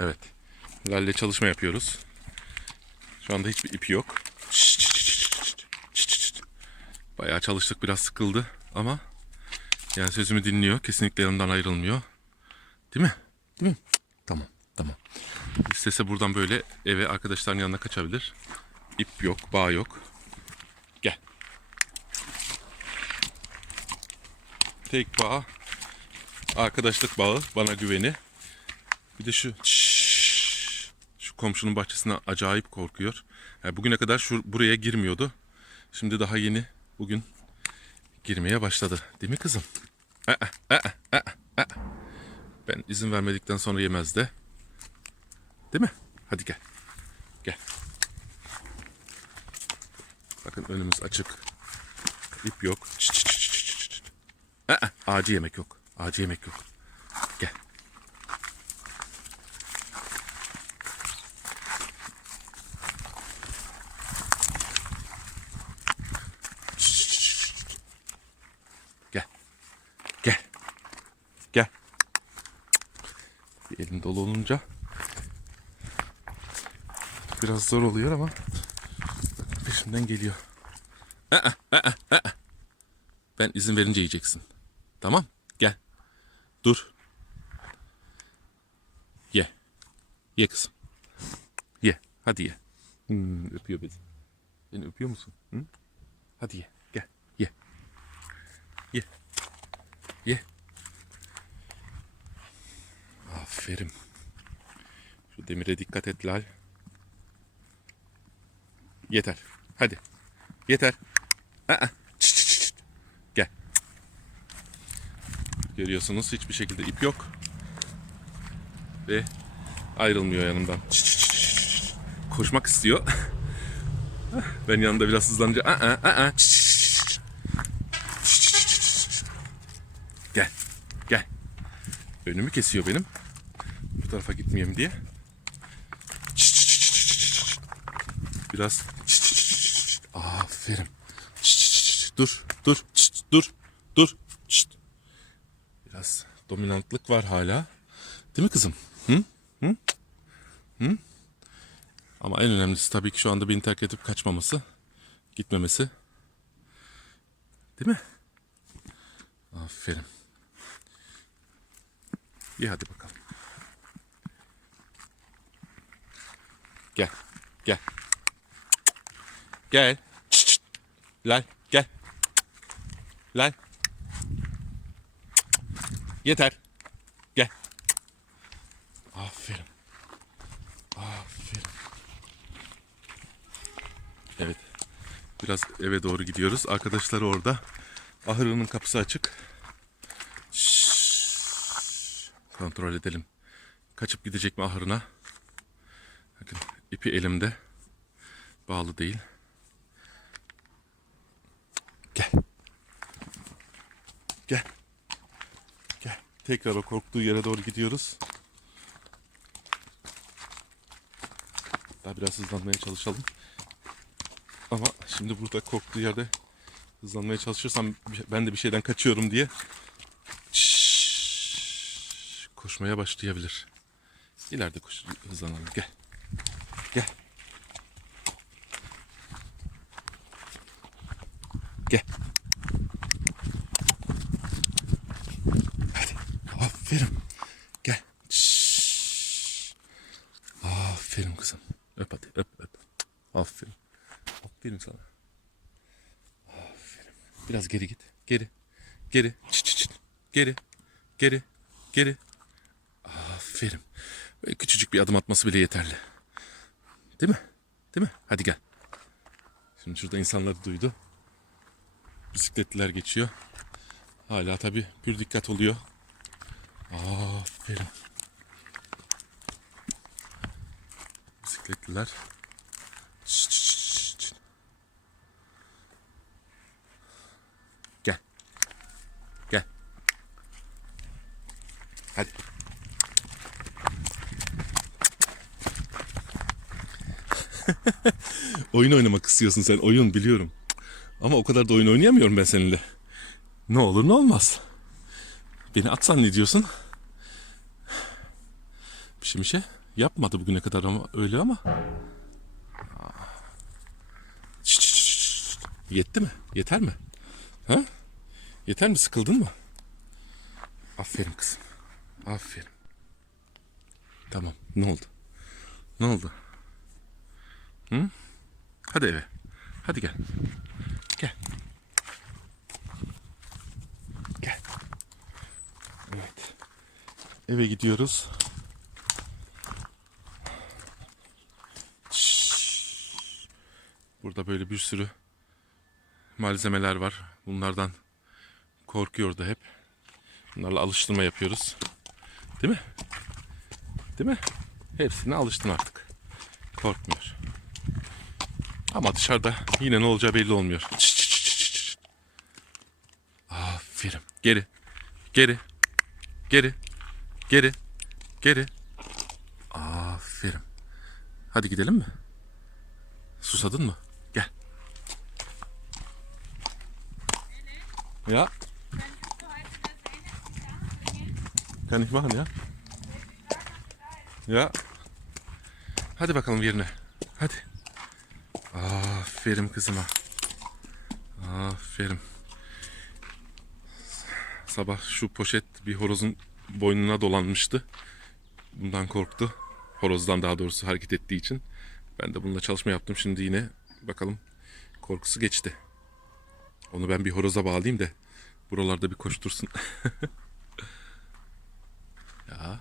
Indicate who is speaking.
Speaker 1: Evet. Lalle çalışma yapıyoruz. Şu anda hiçbir ipi yok. Bayağı çalıştık biraz sıkıldı ama yani sözümü dinliyor. Kesinlikle yanımdan ayrılmıyor. Değil mi? Değil mi? Tamam. Tamam. İstese buradan böyle eve arkadaşların yanına kaçabilir. İp yok, bağ yok. Gel. Tek bağ. Arkadaşlık bağı. Bana güveni. Bir de şu şu komşunun bahçesine acayip korkuyor. Yani bugüne kadar şu buraya girmiyordu. Şimdi daha yeni bugün girmeye başladı. Değil mi kızım? Ben izin vermedikten sonra yemez de. Değil mi? Hadi gel. Gel. Bakın önümüz açık. İp yok. Çıt. Aa, ağacı yemek yok. Ağacı yemek yok. Gel. Gel. Gel. Gel. Bir elim dolu olunca biraz zor oluyor ama peşimden geliyor. Aa, aa, aa. Ben izin verince yiyeceksin. Tamam? Gel. Dur. Ye. Ye kızım. Ye. Hadi ye. Hmm, öpüyor beni. Beni öpüyor musun? Hı? Hadi ye. Gel. Ye. Ye. Ye. Aferin. Şu demire dikkat et Lal. Yeter. Hadi. Yeter. Aa. Çıt çıt çıt. Gel. Görüyorsunuz hiçbir şekilde ip yok. Ve ayrılmıyor yanımdan. Çıt çıt çıt çıt. Koşmak istiyor. Ben yanında biraz hızlanınca aa aa çıt çıt çıt. Çıt çıt. Gel. Gel. Önümü kesiyor benim. Bu tarafa gitmeyeyim diye. Biraz. Aferin. Dur, dur, dur, dur. Biraz dominantlık var hala. Değil mi kızım? Hı? Hı? Hı? Ama en önemlisi tabii ki şu anda beni terk edip kaçmaması, gitmemesi. Değil mi? Aferin. İyi hadi bakalım. Gel. Gel. Gel. Lal gel. Lal. Yeter. Gel. Aferin. Aferin. Evet. Biraz eve doğru gidiyoruz. Arkadaşlar orada. Ahırının kapısı açık. Şşş. Kontrol edelim. Kaçıp gidecek mi ahırına? Bakın ipi elimde. Bağlı değil. Gel. Gel. Gel. Tekrar o korktuğu yere doğru gidiyoruz. Daha biraz hızlanmaya çalışalım. Ama şimdi burada korktuğu yerde hızlanmaya çalışırsam ben de bir şeyden kaçıyorum diye koşmaya başlayabilir. İleride koş, hızlanalım. Gel. Gel. Hadi. Aferin. Gel. Şşş. Aferin kızım. Öp hadi. Öp öp. Aferin. Aferin sana. Aferin. Biraz geri git. Geri. Geri. Çıt çıt çıt. Geri. Geri. Geri. Aferin. Böyle küçücük bir adım atması bile yeterli. Değil mi? Değil mi? Hadi gel. Şimdi şurada insanları duydu. Bisikletliler geçiyor. Hala tabii pür dikkat oluyor. Aferin. Şşt, şşt. Gel. Gel. Hadi. oyun oynamak istiyorsun sen. Oyun biliyorum. Ama o kadar da oyun oynayamıyorum ben seninle. Ne olur ne olmaz. Beni at zannediyorsun. Bir şey bir şey. Yapmadı bugüne kadar ama öyle ama. Şşt, şşt, şşt. Yetti mi? Yeter mi? Ha? Yeter mi? Sıkıldın mı? Aferin kızım. Aferin. Tamam. Ne oldu? Ne oldu? Hı? Hadi eve. Hadi gel. Gel. Gel. Evet. Eve gidiyoruz. Burada böyle bir sürü malzemeler var. Bunlardan korkuyordu hep. Bunlarla alıştırma yapıyoruz. Değil mi? Değil mi? Hepsine alıştın artık. Korkmuyor. Ama dışarıda yine ne olacağı belli olmuyor. Çıt çıt çıt çıt. Aferin. Geri. Geri. Geri. Geri. Geri. Aferin. Hadi gidelim mi? Susadın mı? Gel. Ja. Kann ich machen, ja? Ja. Hadi bakalım yerine. Hadi. Aferin kızıma. Aferin. Sabah şu poşet bir horozun boynuna dolanmıştı. Bundan korktu. Horozdan daha doğrusu hareket ettiği için. Ben de bununla çalışma yaptım. Şimdi yine bakalım korkusu geçti. Onu ben bir horoza bağlayayım da buralarda bir koştursun. ya